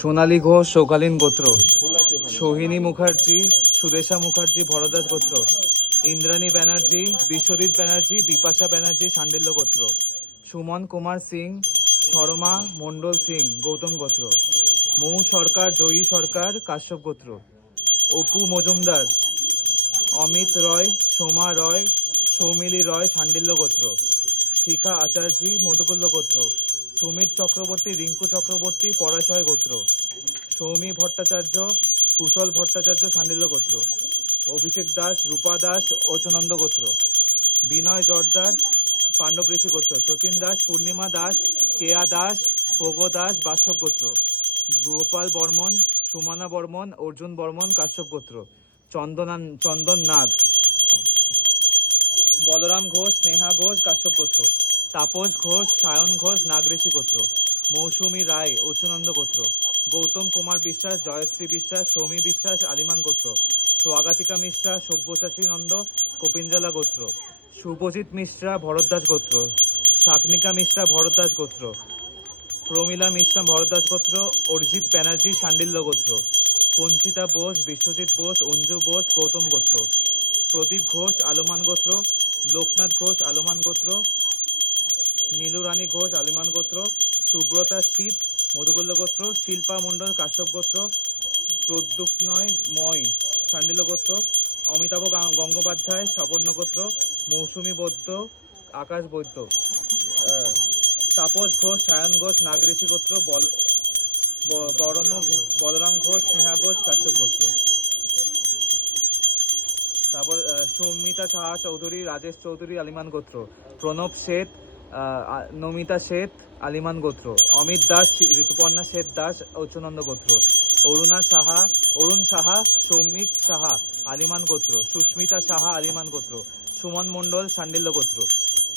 সোনালী ঘোষ শোকালীন গোত্র। সোহিনী মুখার্জি, সুদেশা মুখার্জি ভরদাস গোত্র। ইন্দ্রাণী ব্যানার্জি, বিশ্বজিৎ ব্যানার্জি, বিপাশা ব্যানার্জি, সান্ডিল্য গোত্র। সুমন কুমার সিং, শর্মা মণ্ডল সিং, গৌতম গোত্র। মৌ সরকার, জয়ী সরকার, কাশ্যপ গোত্র। অপু মজুমদার, অমিত রয়, সোমা রয়, সৌমিলি রয়, সান্ডিল্য গোত্র। শিখা আচার্যি, মধুকুল্ল গোত্র। সুমিত চক্রবর্তী, রিঙ্কু চক্রবর্তী, পরাশয় গোত্র। সৌমি ভট্টাচার্য, কুশল ভট্টাচার্য সান্ডিল্য গোত্র। অভিষেক দাস, রূপা দাস ওচনন্দ গোত্র। বিনয় জর্দার, পাণ্ডব ঋষি গোত্র। সচিন দাস, পূর্ণিমা দাস, কেয়া দাস, পোগো দাস, বাসব গোত্র। গোপাল বর্মন, সুমানা বর্মন, অর্জুন বর্মন, কাশ্যপ গোত্র। চন্দনান, চন্দন নাগ। বলরাম ঘোষ, স্নেহা ঘোষ, কাশ্যপ গোত্র। তাপস ঘোষ, সায়ন ঘোষ, নাগঋষি গোত্র, মৌসুমী রায় অচুনন্দ গোত্র, গৌতম কুমার বিশ্বাস, জয়শ্রী বিশ্বাস, সৌমি বিশ্বাস, আলিমান গোত্র, স্বাগতিকা মিশ্রা, সব্যসাচী নন্দ, কপিঞ্জলা গোত্র শুভজিৎ মিশ্রা ভরদ্বাজ গোত্র, শাকনিকা মিশ্রা ভরদ্বাজ গোত্র, প্রমীলা মিশ্রা ভরদ্বাজ গোত্র, অরিজিৎ ব্যানার্জি, সান্ডিল্য গোত্র, কঞ্চিতা বোস, বিশ্বজিৎ বোস, অঞ্জু বোস, গৌতম গোত্র, প্রদীপ ঘোষ, আলোমান গোত্র, লোকনাথ ঘোষ, আলোমান গোত্র নীলু রানী ঘোষ, আলিমান গোত্র, সুব্রতা শীত মধুকুল্ল গোত্র, শিল্পা মণ্ডল, কাশ্যপ গোত্র প্রদ্যুৎনয় ময়, সান্ডিল্য গোত্র, অমিতাভ গঙ্গোপাধ্যায়, সবর্ণ গোত্র, মৌসুমি বৈদ্য আকাশ বৈদ্য। তাপস ঘোষ, সায়ন ঘোষ নাগঋষি গোত্র, বল বরম বলরাম ঘোষ, স্নেহা ঘোষ, কাশ্যপ গোত্র। তারপর সৌমিতা সাহা চৌধুরী, রাজেশ চৌধুরী, আলিমান গোত্র। প্রণব শেঠ নমিতা শেঠ আলিমান গোত্র, অমিত দাস, ঋতুপর্ণা শেঠ দাস অচ্যুনন্দ গোত্র, অরুণা সাহা, অরুণ সাহা, সৌমিক সাহা, আলিমান গোত্র, সুস্মিতা সাহা, আলিমান গোত্র, সুমন মণ্ডল, সান্ডিল্য গোত্র,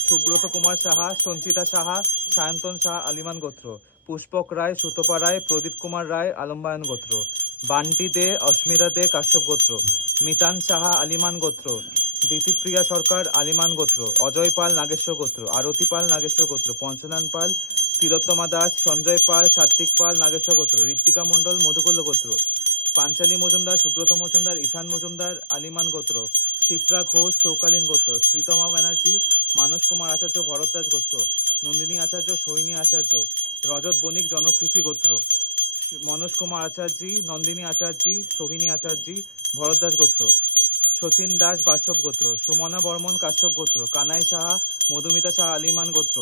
সুব্রত কুমার সাহা, সঞ্চিতা সাহা, সায়ন্তন সাহা, আলিমান গোত্র, পুষ্পক রায়, সুতপা রায়, প্রদীপ কুমার রায়, আলম্বায়ন গোত্র, বান্টি দে, অস্মিতা দে, কাশ্যপ গোত্র, মিতান সাহা, আলিমান গোত্র দিতিপ্রিয়া সরকার, আলিমান গোত্র, অজয় পাল, নাগেশ্বর গোত্র, আরতি পাল, নাগেশ্বর গোত্র, পঞ্চনান পাল, তিলোত্তমা দাস, সঞ্জয় পাল সাত্বিক পাল, নাগেশ্বর গোত্র, ঋত্বিকা মণ্ডল মধুকুল্ল গোত্র, পাঞ্চালী মজুমদার, সুব্রত মজুমদার, ঈশান মজুমদার, আলিমান গোত্র, শিপ্রা ঘোষ, চৌকালীন গোত্র শ্রীতমা ব্যানার্জি, মানস কুমার আচার্য ভরদ্বাজ গোত্র, নন্দিনী আচার্য সৈনী আচার্য, রজত বণিক জনকৃষি গোত্র মনোজ কুমার আচার্যি, নন্দিনী আচার্যি, সোহিনী আচার্যি ভরদ্বাজ গোত্র। সচিন দাস বাসব গোত্র, সুমনা বর্মন কাশ্যপ গোত্র, কানাই সাহা, মধুমিতা সাহা আলিমান গোত্র,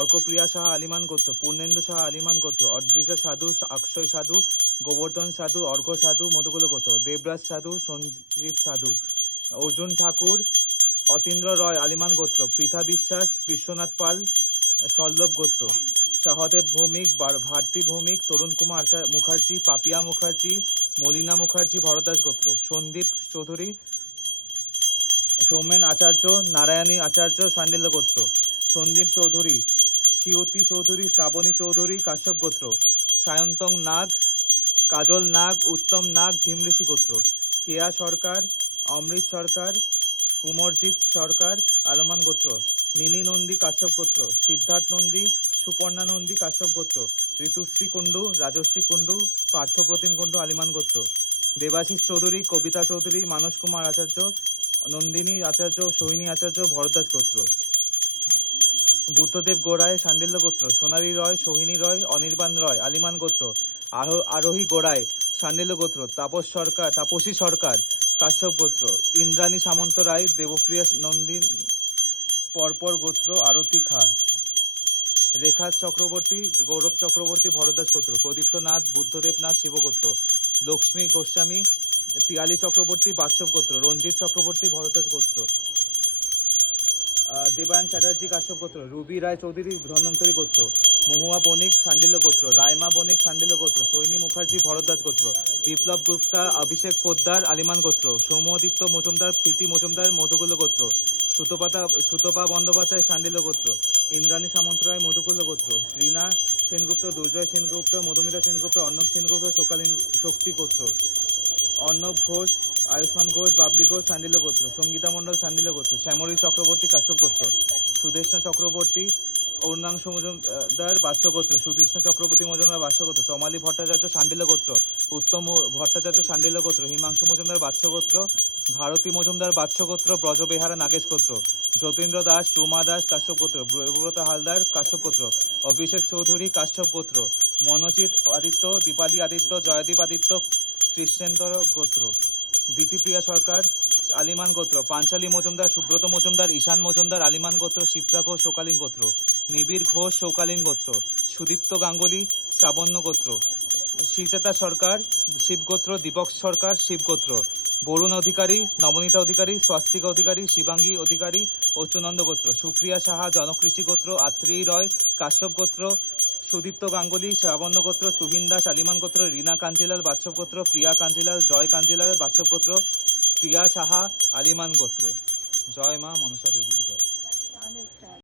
অর্কপ্রিয়া সাহা আলিমান গোত্র, পূর্ণেন্দু সাহা আলিমান গোত্র অদ্রিজা সাধু, অক্ষয় সাধু, গোবর্ধন সাধু, অর্ঘ্য সাধু, মধুকুল গোত্র, দেবরাজ সাধু, সঞ্জীব সাধু, অর্জুন ঠাকুর, অতীন্দ্র রয় আলিমান গোত্র, পৃথা বিশ্বাস, বিশ্বনাথ পাল, সল্লভ গোত্র, সহদেব ভৌমিক ভারতী ভৌমিক, তরুণ কুমার মুখার্জি, পাপিয়া মুখার্জি, মলিনা মুখার্জি ভরদাস গোত্র, সন্দীপ চৌধুরী সৌমেন আচার্য, নারায়ণী আচার্য সান্ডিল্য গোত্র। সন্দীপ চৌধুরী শিয়তি চৌধুরী, শ্রাবণী চৌধুরী, কাশ্যপ গোত্র। সায়ন্তং নাগ, কাজল নাগ, উত্তম নাগ, ভীমঋষি গোত্র। কেয়া সরকার, অমৃত সরকার, কুমরজিৎ সরকার, আলমান গোত্র। নিনি নন্দী, কাশ্যপ গোত্র। সিদ্ধার্থ নন্দী, সুপর্ণা নন্দী, কাশ্যপ গোত্র। ঋতুশ্রী কুণ্ডু, রাজশ্রী কুণ্ডু, পার্থপ্রতিম কুণ্ডু, আলিমান গোত্র। দেবাশিস চৌধুরী, কবিতা চৌধুরী, মানস কুমার আচার্য নন্দিনী আচার্য, সোহিনী আচার্য, ভরদ্বাজ গোত্র। বুদ্ধদেব গোড়ায় সান্ডিল্য গোত্র, সোনালী রয়, সোহিনী রয়, অনির্বাণ রয়, আলিমান গোত্র আরো- আরোহী গোড়ায় সান্ডিল্য গোত্র, তাপস সরকার, তাপসী সরকার, কাশ্যপ গোত্র, ইন্দ্রাণী সামন্ত রায়, দেবপ্রিয়া নন্দিন, পরপর গোত্র, আরতি খা। রেখা চক্রবর্তী, গৌরব চক্রবর্তী ভরদাস গোত্র প্রদীপ্ত নাথ বুদ্ধদেব নাথ শিবগোত্র, লক্ষ্মী গোস্বামী পিয়ালি চক্রবর্তী বাচ্চব গোত্র, রঞ্জিত চক্রবর্তী ভরদাস গোত্র দেবায়ন চ্যাটার্জি, কাশ্যপ গোত্র, রুবি রায় চৌধুরী, ধন্বন্তরী গোত্র, মহুয়া বণিক, সান্ডিল্য গোত্র রায়মা বণিক, সান্ডিল্য গোত্র, সৈনী মুখার্জি ভরদ্বাজ গোত্র, বিপ্লব গুপ্তা, অভিষেক পোদ্দার, আলিমান গোত্র, সৌম্যদীপ্ত মজুমদার, প্রীতি মজুমদার মধুকুল্ল গোত্র, সুতপাতা, সুতপা বন্দ্যোপাধ্যায়, সান্ডিল্য গোত্র, ইন্দ্রাণী সামন্তরায় মধুকুল্ল গোত্র রীনা সেনগুপ্ত, দুর্জয় সেনগুপ্ত, মধুমিতা সেনগুপ্ত, অর্ণব সেনগুপ্ত শোকালীন শক্তি গোত্র। অর্ণব ঘোষ, আয়ুষ্মান ঘোষ, বাবলি ঘোষ সান্ডিল্য গোত্র, সঙ্গীতা মণ্ডল সান্ডিল্য গোত্র, শ্যামলী চক্রবর্তী, কাশ্যপ গোত্র সুদেশনা চক্রবর্তী, অরুণাংশ মজুমদার বাচ্চগোত্র সুকৃষ্ণ চক্রবর্তী মজুমদার বাচ্চগোত্র তমালী ভট্টাচার্য শান্ডিল্য গোত্র, উত্তম ভট্টাচার্য শান্ডিল্য গোত্র, হিমাংশু মজুমদার বাচ্চগোত্র ভারতী মজুমদার বাচ্চগোত্র ব্রজবেহারা, নাগেশ গোত্র, যতীন্দ্র দাস রুমা দাস, কাশ্যপ গোত্র ব্রত হালদার, কাশ্যপ গোত্র, অভিষেক চৌধুরী, কাশ্যপ গোত্র, মনোজিৎ আদিত্য, দীপালি আদিত্য, জয়দীপ আদিত্য কৃষ্ণেন্দর গোত্র। দ্বিতীপ্রিয়া সরকার, আলিমান গোত্র। পাঞ্চালী মজুমদার, সুব্রত মজুমদার, ঈশান মজুমদার, আলিমান গোত্র, শিপ্রা ঘোষ, শোকালীন গোত্র। নিবিড় ঘোষ, শৌকালীন গোত্র। সুদীপ্ত গাঙ্গুলি, শ্রাবণ্য গোত্র। শ্রীচেতা সরকার শিবগোত্র দীপক সরকার শিবগোত্র বরুণ অধিকারী, নবনীতা অধিকারী, স্বাস্তিকা অধিকারী, শিবাঙ্গী অধিকারী অচ্যুনন্দ গোত্র। সুপ্রিয়া সাহা, জনকৃষি গোত্র, আত্রেয়ী রয়, কাশ্যপ গোত্র সুদীপ্ত গাঙ্গুলি শ্রাবণ্য গোত্র তুহিন দাস আলিমান গোত্র, রীনা কাঞ্জিলাল বাচ্চব গোত্র, প্রিয়া কাঞ্জিলাল, জয় কাঞ্জিলাল বাচ্চব গোত্র, প্রিয়া সাহা, আলিমান গোত্র। জয় মা মনসা দেবী, জয়।